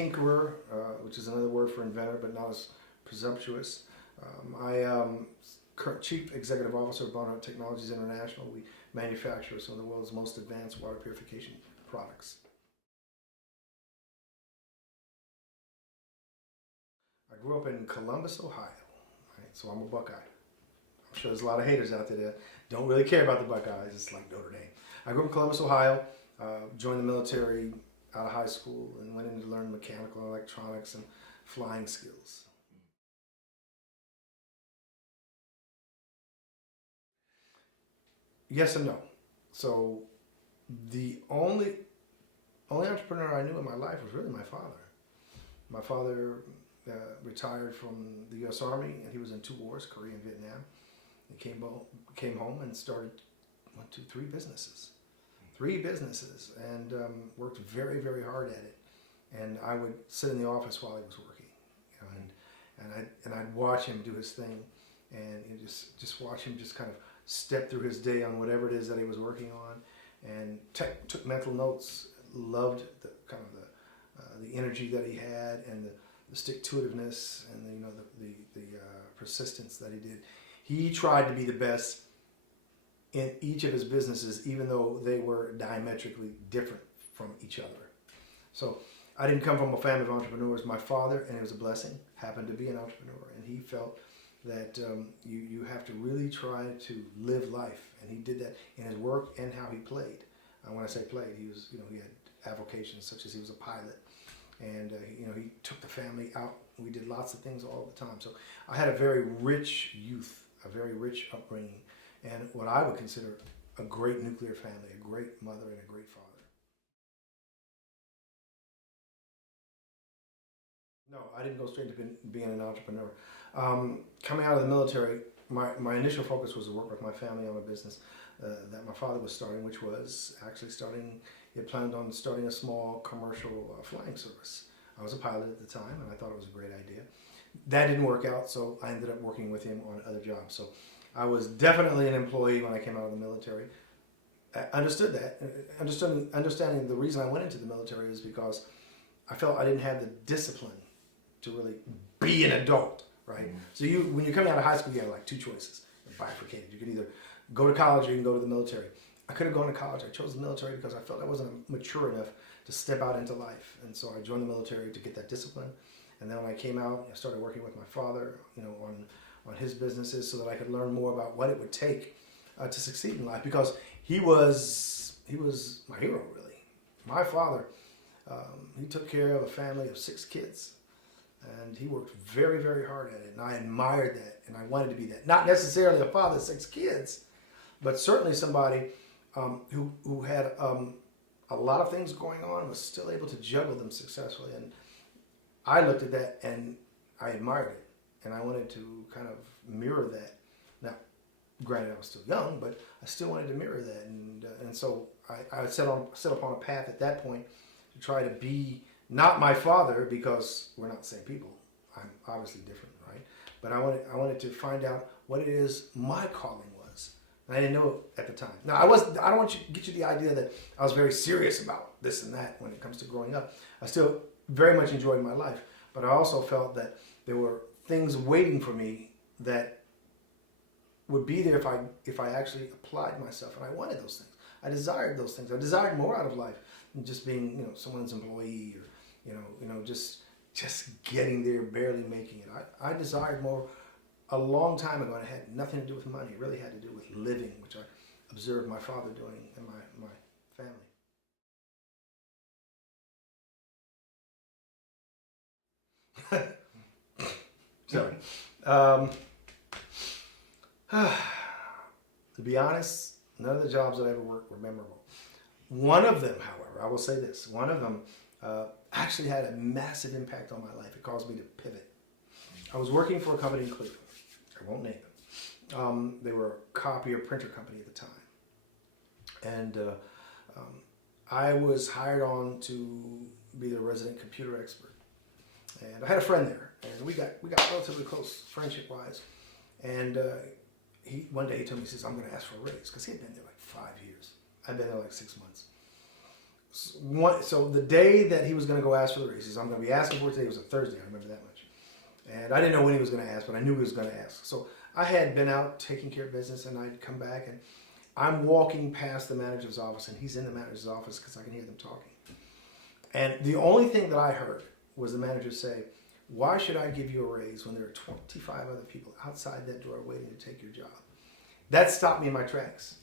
tinkerer, which is another word for inventor, but not as presumptuous. I am current Chief Executive Officer of Bondurant Technologies International. We manufacture some of the world's most advanced water purification products. I grew up in Columbus, Ohio, right? So I'm a Buckeye. I'm sure there's a lot of haters out there that don't really care about the Buckeyes. It's like Notre Dame. I grew up in Columbus, Ohio, joined the military out of high school, and went in to learn mechanical and electronics and flying skills. Yes and no. So the only entrepreneur I knew in my life was really my father. My father retired from the U.S. Army, and he was in 2 wars, Korea and Vietnam. He came home and started 3 businesses. 3 businesses, and worked very, very hard at it. And I would sit in the office while he was working, you know, and I'd watch him do his thing, and you just watch him just kind of step through his day on whatever it is that he was working on, and took mental notes. Loved the kind of the energy that he had, and the stick-to-itiveness, and the persistence that he did. He tried to be the best in each of his businesses, even though they were diametrically different from each other. So I didn't come from a family of entrepreneurs. My father, and it was a blessing, happened to be an entrepreneur, and he felt that you have to really try to live life, and he did that in his work and how he played. When I say played, he had avocations such as he was a pilot, and he took the family out. We did lots of things all the time. So I had a very rich youth, a very rich upbringing, and what I would consider a great nuclear family, a great mother and a great father. No, I didn't go straight to being an entrepreneur. Coming out of the military, my initial focus was to work with my family on a business that my father was starting, which was actually he had planned on starting a small commercial flying service. I was a pilot at the time, and I thought it was a great idea. That didn't work out, so I ended up working with him on other jobs. So I was definitely an employee when I came out of the military. I understood that. Understanding the reason I went into the military is because I felt I didn't have the discipline to really be an adult, right? Mm-hmm. So when you're coming out of high school, you have like 2 choices. They're bifurcated. You could either go to college or you can go to the military. I could have gone to college. I chose the military because I felt I wasn't mature enough to step out into life. And so I joined the military to get that discipline. And then when I came out, I started working with my father, on his businesses so that I could learn more about what it would take to succeed in life, because he was my hero, really. My father, he took care of a family of 6 kids. And he worked very, very hard at it, and I admired that, and I wanted to be that. Not necessarily a father of 6 kids, but certainly somebody who had a lot of things going on, was still able to juggle them successfully. And I looked at that and I admired it, and I wanted to kind of mirror that. Now, granted, I was still young, but I still wanted to mirror that, and so I set upon a path at that point to try to be not my father, because we're not the same people. I'm obviously different, right? But I wanted to find out what it is my calling was, and I didn't know it at the time. Now I don't want you to get you the idea that I was very serious about this and that when it comes to growing up. I still very much enjoyed my life, but I also felt that there were things waiting for me that would be there if I actually applied myself, and I wanted those things. I desired those things. I desired more out of life than just being, someone's employee, or just getting there, barely making it. I desired more a long time ago, and it had nothing to do with money. It really had to do with living, which I observed my father doing and my family. Sorry. To be honest, none of the jobs that I ever worked were memorable. One of them, however, I will say this, one of them actually had a massive impact on my life. It caused me to pivot. I was working for a company in Cleveland. I won't name them. They were a copy or printer company at the time. And I was hired on to be the resident computer expert. And I had a friend there, and we got relatively close friendship-wise. And one day he told me, he says, I'm going to ask for a raise, because he had been there like 5 years. I'd been there like 6 months. So the day that he was going to go ask for the raise, he says, I'm going to be asking for it today. It was a Thursday, I remember that much. And I didn't know when he was going to ask, but I knew he was going to ask. So I had been out taking care of business, and I'd come back, and I'm walking past the manager's office, and he's in the manager's office because I can hear them talking. And the only thing that I heard was the manager say, why should I give you a raise when there are 25 other people outside that door waiting to take your job? That stopped me in my tracks.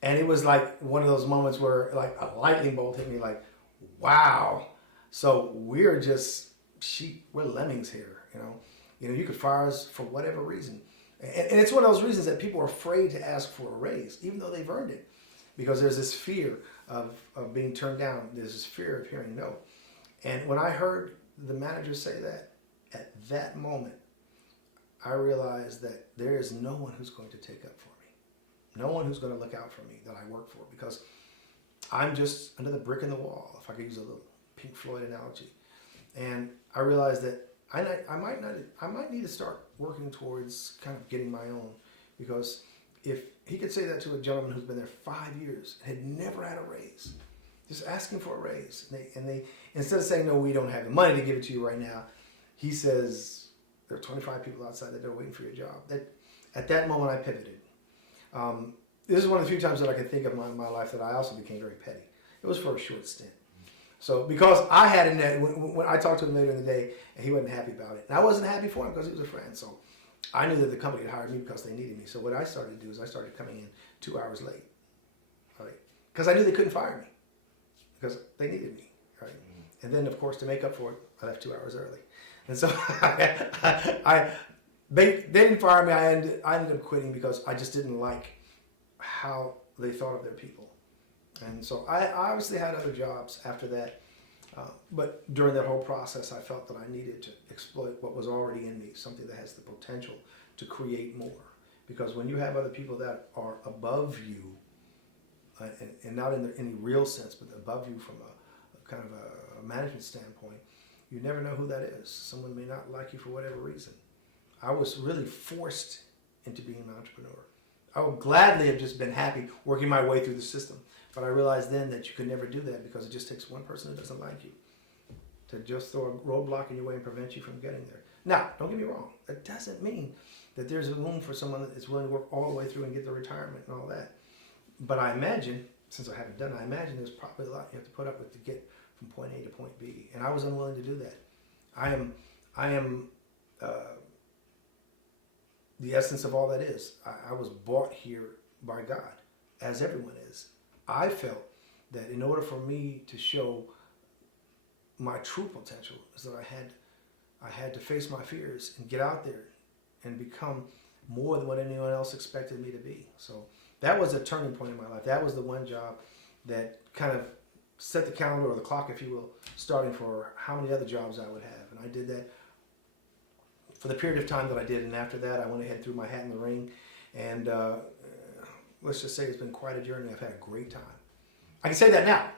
And it was like one of those moments where like a lightning bolt hit me, like, wow. So we're just sheep, we're lemmings here, you know. You could fire us for whatever reason. And it's one of those reasons that people are afraid to ask for a raise, even though they've earned it. Because there's this fear of being turned down. There's this fear of hearing no. And when I heard the manager say that, at that moment, I realized that there is no one who's going to take up for me. No one who's going to look out for me that I work for, because I'm just another brick in the wall, if I could use a little Pink Floyd analogy. And I realized that I might need to start working towards kind of getting my own, because if he could say that to a gentleman who's been there 5 years and had never had a raise, just asking for a raise, and they instead of saying, no, we don't have the money to give it to you right now, he says, there are 25 people outside the door waiting for your job. At that moment, I pivoted. This is one of the few times that I can think of in my life that I also became very petty. It was for a short stint. So because I had it, when I talked to him later in the day, and he wasn't happy about it. And I wasn't happy for him because he was a friend. So I knew that the company had hired me because they needed me. So what I started to do is I started coming in 2 hours late. Right? Because I knew they couldn't fire me. Because they needed me. Right? And then, of course, to make up for it, I left 2 hours early. And so they didn't fire me. I ended up quitting because I just didn't like how they thought of their people. And so I obviously had other jobs after that. But during that whole process, I felt that I needed to exploit what was already in me, something that has the potential to create more. Because when you have other people that are above you, and not in any real sense, but above you from a kind of a management standpoint, you never know who that is. Someone may not like you for whatever reason. I was really forced into being an entrepreneur. I would gladly have just been happy working my way through the system. But I realized then that you could never do that, because it just takes one person who doesn't like you to just throw a roadblock in your way and prevent you from getting there. Now, don't get me wrong. That doesn't mean that there's a room for someone that is willing to work all the way through and get their retirement and all that. But I imagine, since I haven't done it, I imagine there's probably a lot you have to put up with to get from point A to point B. And I was unwilling to do that. I am the essence of all that is. I was bought here by God, as everyone is. I felt that in order for me to show my true potential, is that I had to face my fears and get out there and become more than what anyone else expected me to be. So that was a turning point in my life. That was the one job that kind of set the calendar, or the clock, if you will, starting for how many other jobs I would have. And I did that for the period of time that I did. And after that, I went ahead and threw my hat in the ring. And let's just say it's been quite a journey. I've had a great time. I can say that now.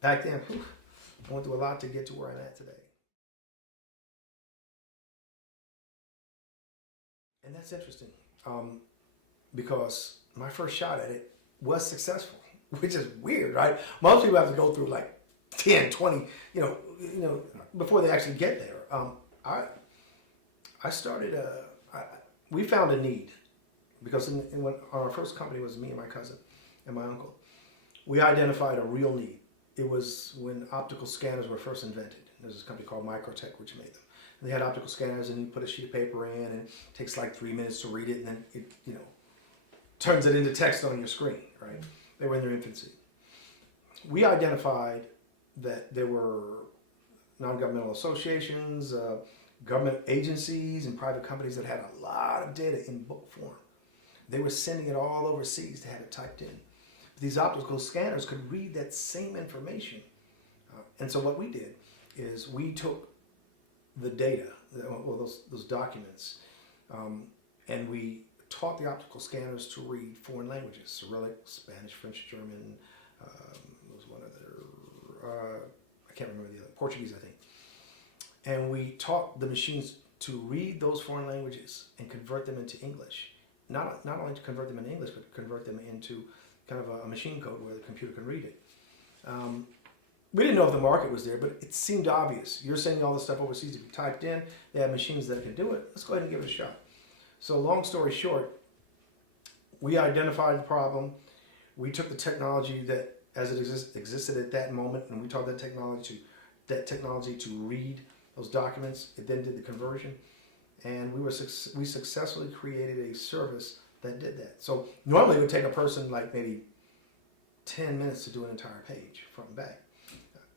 Back then, I went through a lot to get to where I'm at today. And that's interesting, because my first shot at it was successful, which is weird, right? Most people have to go through like 10, 20, before they actually get there. I started, we found a need. Because when our first company was me and my cousin and my uncle, we identified a real need. It was when optical scanners were first invented. There's this company called Microtech which made them. And they had optical scanners, and you put a sheet of paper in, and it takes like 3 minutes to read it, and then it, turns it into text on your screen, right? They were in their infancy. We identified that there were non-governmental associations, government agencies, and private companies that had a lot of data in book form. They were sending it all overseas to have it typed in. But these optical scanners could read that same information. And so what we did is we took the data, those documents, and we taught the optical scanners to read foreign languages: Cyrillic, Spanish, French, German, there was one other, I can't remember the other, Portuguese, I think. And we taught the machines to read those foreign languages and convert them into English. Not only to convert them into English, but convert them into kind of a machine code where the computer can read it. we didn't know if the market was there, but it seemed obvious. You're sending all this stuff overseas to be typed in. They have machines that can do it. Let's go ahead and give it a shot. So long story short, we identified the problem. We took the technology that as it existed at that moment, and we taught that technology to read those documents. It then did the conversion, and we successfully created a service that did that. So normally it would take a person like maybe 10 minutes to do an entire page front and back.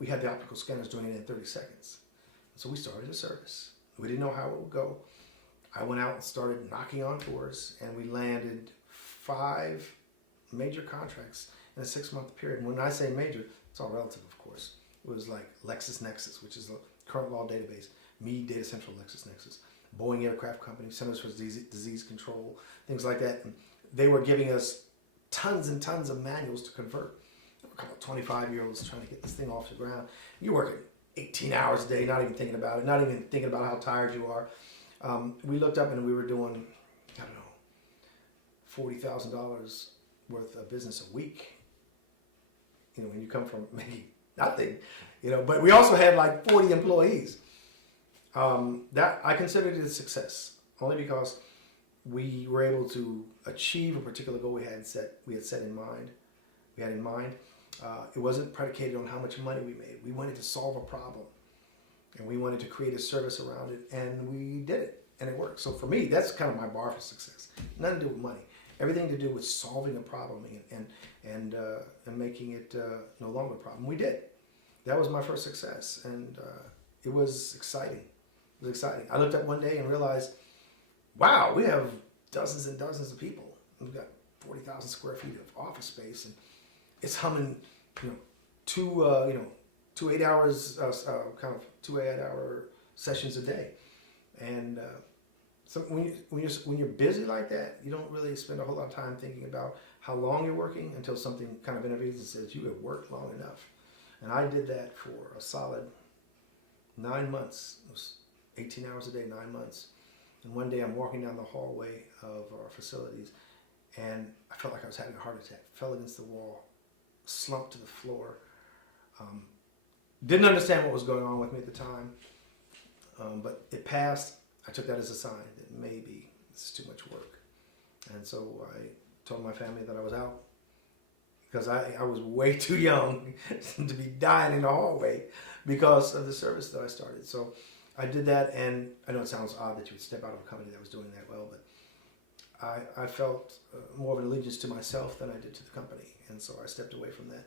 We had the optical scanners doing it in 30 seconds. So we started a service. We didn't know how it would go. I went out and started knocking on doors, and we landed 5 major contracts in a 6-month period. And when I say major, it's all relative, of course. It was like LexisNexis, which is the current law database, Me Data Central LexisNexis, Boeing Aircraft Company, Centers for Disease Control, things like that. And they were giving us tons and tons of manuals to convert. There were a couple of 25-year-olds trying to get this thing off the ground. You're working 18 hours a day, not even thinking about it, not even thinking about how tired you are. We looked up and we were doing, I don't know, $40,000 worth of business a week. You know, when you come from making nothing, you know, but we also had like 40 employees. That I considered it a success, only because we were able to achieve a particular goal we had set in mind. It wasn't predicated on how much money we made. We wanted to solve a problem, and we wanted to create a service around it, and we did it, and it worked. So for me, that's kind of my bar for success. Nothing to do with money. Everything to do with solving a problem and making it no longer a problem. We did. That was my first success, and it was exciting. It was exciting. I looked up one day and realized, wow, we have dozens and dozens of people. We've got 40,000 square feet of office space, and it's humming, you know, two 8-hour sessions a day. And so when you're busy like that, you don't really spend a whole lot of time thinking about how long you're working until something kind of intervenes and says you have worked long enough. And I did that for a solid 9 months. It was 18 hours a day, 9 months. And one day I'm walking down the hallway of our facilities, and I felt like I was having a heart attack. Fell against the wall, slumped to the floor. Didn't understand what was going on with me at the time, but it passed. I took that as a sign that maybe this is too much work. And so I told my family that I was out, because I was way too young to be dying in the hallway because of the service that I started. So I did that, and I know it sounds odd that you would step out of a company that was doing that well, but I felt more of an allegiance to myself than I did to the company. And so I stepped away from that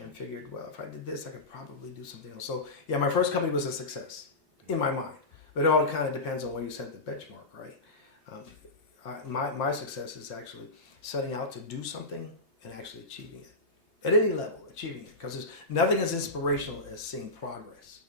and figured, well, if I did this, I could probably do something else. So yeah, my first company was a success in my mind. But it all kind of depends on where you set the benchmark, right? My success is actually setting out to do something and actually achieving it. At any level, achieving it. Because there's nothing as inspirational as seeing progress.